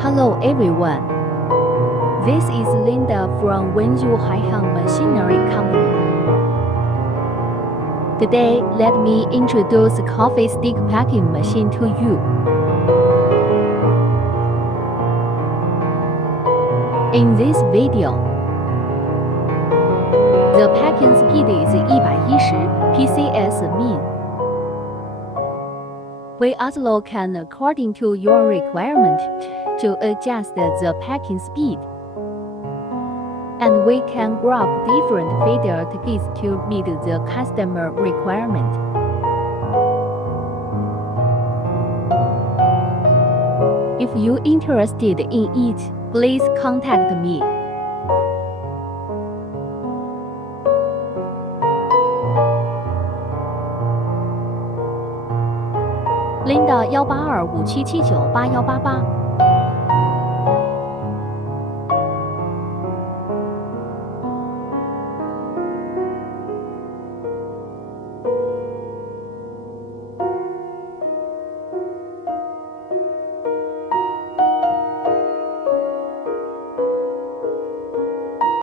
Hello everyone. This is Linda from Wenju Haihang Machinery Company. Today, let me introduce the coffee stick packing machine to you. In this video, the packing speed is 110 pcs mean. We also can according to your requirement to adjust the packing speed. And we can grab different feeder kits to meet the customer requirement. If you're interested in it, please contact me. Linda18257798188